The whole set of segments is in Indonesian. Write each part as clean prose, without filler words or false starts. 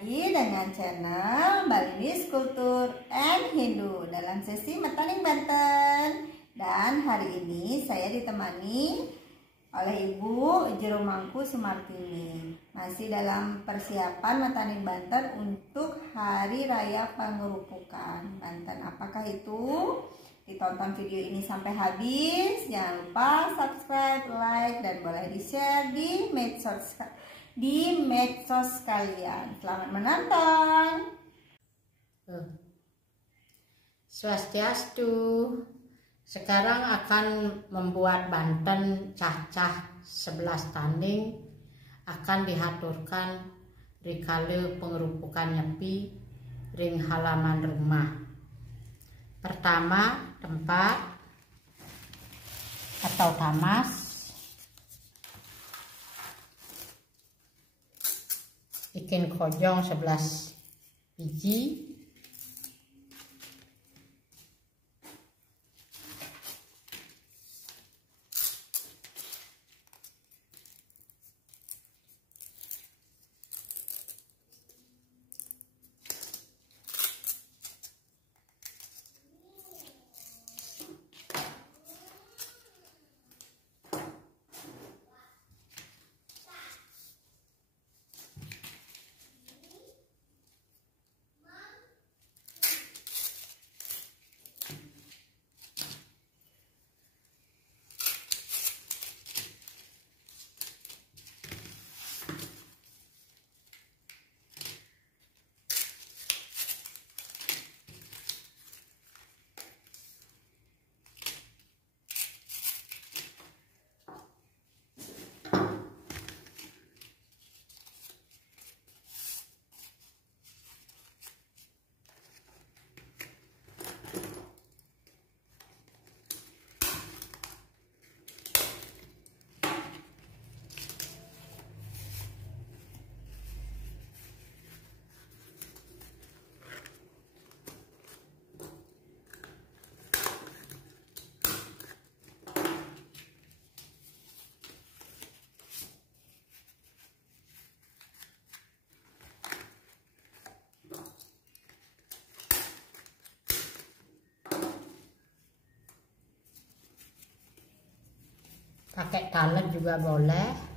lagi dengan channel Balinese Culture and Hindu dalam sesi Metaning Banten. Dan hari ini saya ditemani oleh Ibu Jero Mangku Sumartini. Masih dalam persiapan Metaning Banten untuk Hari Raya Pengerupukan Banten. Apakah itu? Ditonton video ini sampai habis. Jangan lupa subscribe, like, dan boleh di-share di medsos kalian. Selamat menonton. Swastiastu. Sekarang akan membuat Banten cacah 11 tanding akan dihaturkan rikale pengerupukan nyepi ring halaman rumah. Pertama, tempat atau tamas, bikin kojong 11 biji, pakai talet juga boleh.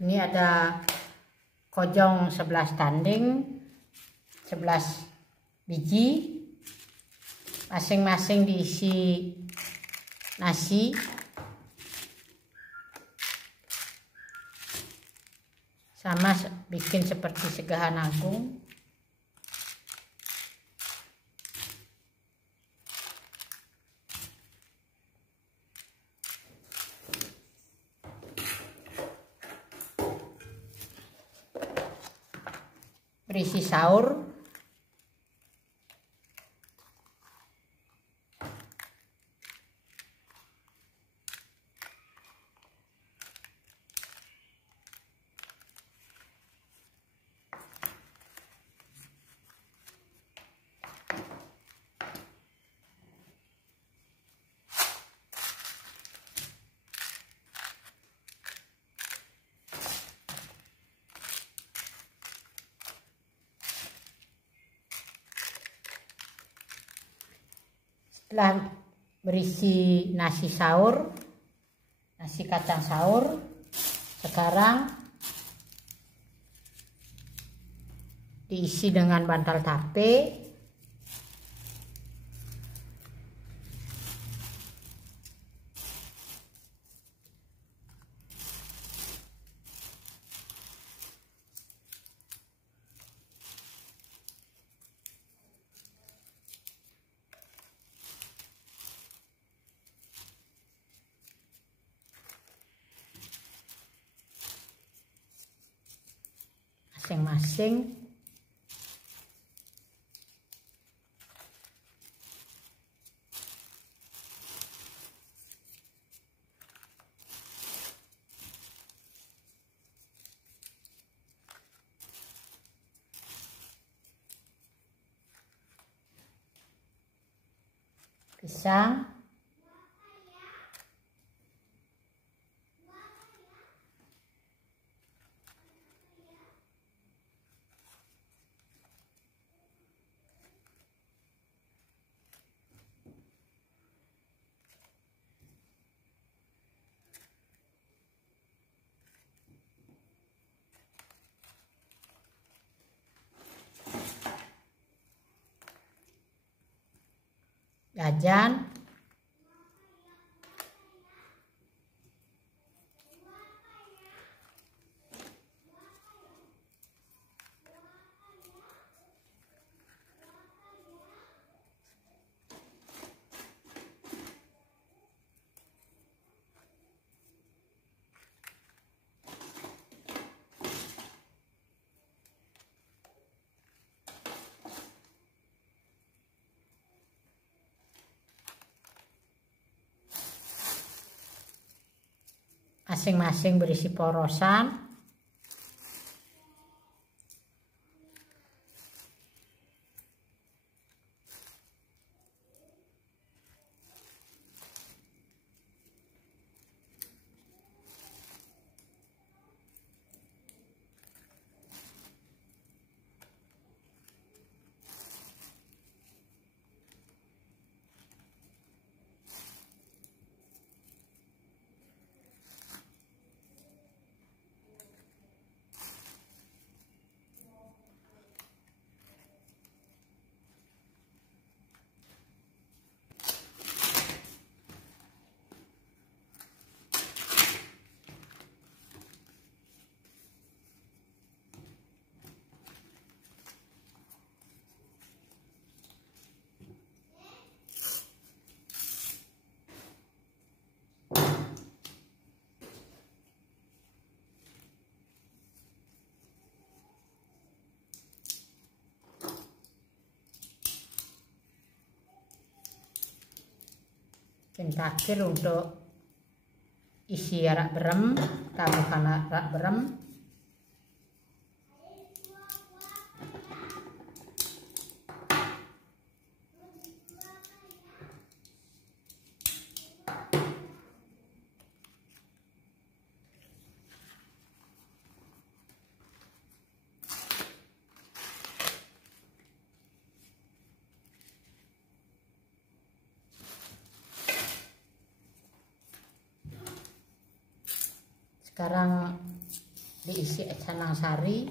Ini ada kojong 11 tanding, 11 biji, masing-masing diisi nasi, sama bikin seperti segahan agung. berisi sahur. Setelah berisi nasi sahur, nasi kacang sahur, sekarang diisi dengan bantal tape. Masing-masing pisang, jajan, masing-masing berisi porosan. Yang terakhir untuk isi rak berem, tambahan rak berem. Sekarang diisi canang sari.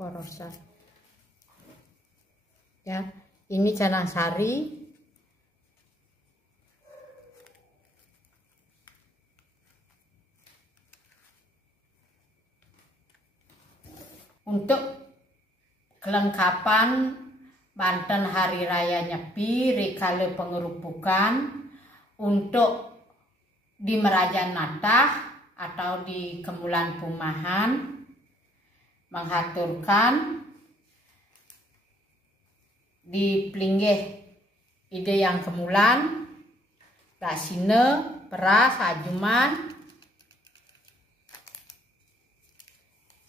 porosan. Ya, ini Canang Sari. Untuk kelengkapan Banten Hari Raya Nyepi, rikale pengerupukan untuk di Merajan Natah atau di Kemulan Pumahan menghaturkan di Plinggih ide yang kemulan, dasine, peras, ajuman,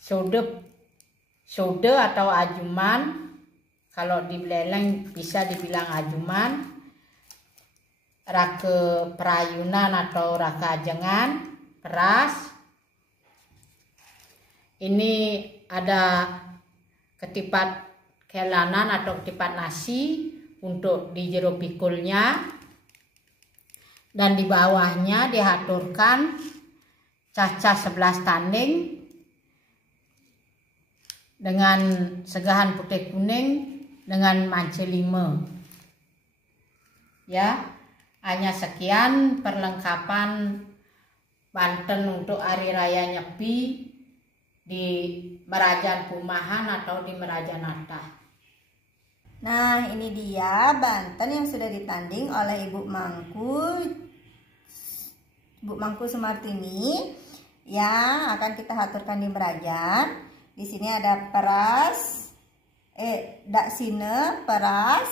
sode atau ajuman, kalau di Beleleng bisa dibilang ajuman, rake perayunan atau rake ajengan, peras. Ini ada ketipat kelanan atau ketipat nasi untuk di jero pikulnya, dan di bawahnya diaturkan cacah 11 tanding dengan segahan putih kuning dengan mance 5. Ya, hanya sekian perlengkapan Banten untuk Hari Raya Nyepi di Merajan Pumahan atau di Merajan Natah. Nah, ini dia Banten yang sudah ditanding oleh Ibu Mangku Sumartini yang akan kita haturkan di Merajan. Di sini ada peras, daksine, peras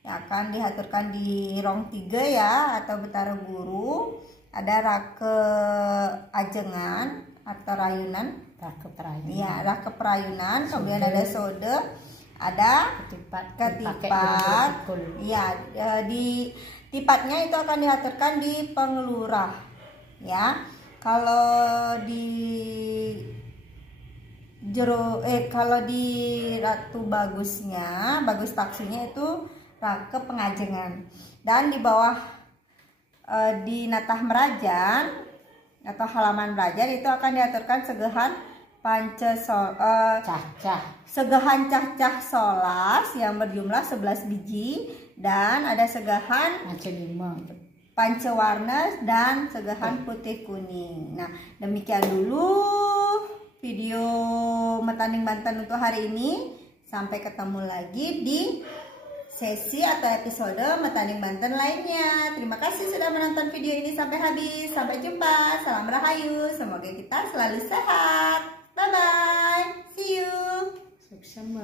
yang akan dihaturkan di rong 3 ya atau betara guru. Ada rake ajengan atau rayunan, Rake perayunan. ya rake perayunan, kemudian ada sode, ada ketipat, ya di tipatnya itu akan dihaturkan di pengelurah, ya. Kalau di kalau di Ratu Bagusnya, Bagus Taksinya itu rake pengajengan, dan di bawah di Natah Merajan atau halaman Merajan itu akan diaturkan segahan segahan cacah solas yang berjumlah 11 biji, dan ada segahan pancewarna dan segahan putih kuning. Nah, demikian dulu video Metanding Banten untuk hari ini. Sampai ketemu lagi di sesi atau episode Metanding Banten lainnya. Terima kasih sudah menonton video ini sampai habis. Sampai jumpa. Salam Rahayu. Semoga kita selalu sehat. Bye bye. See you. Sama.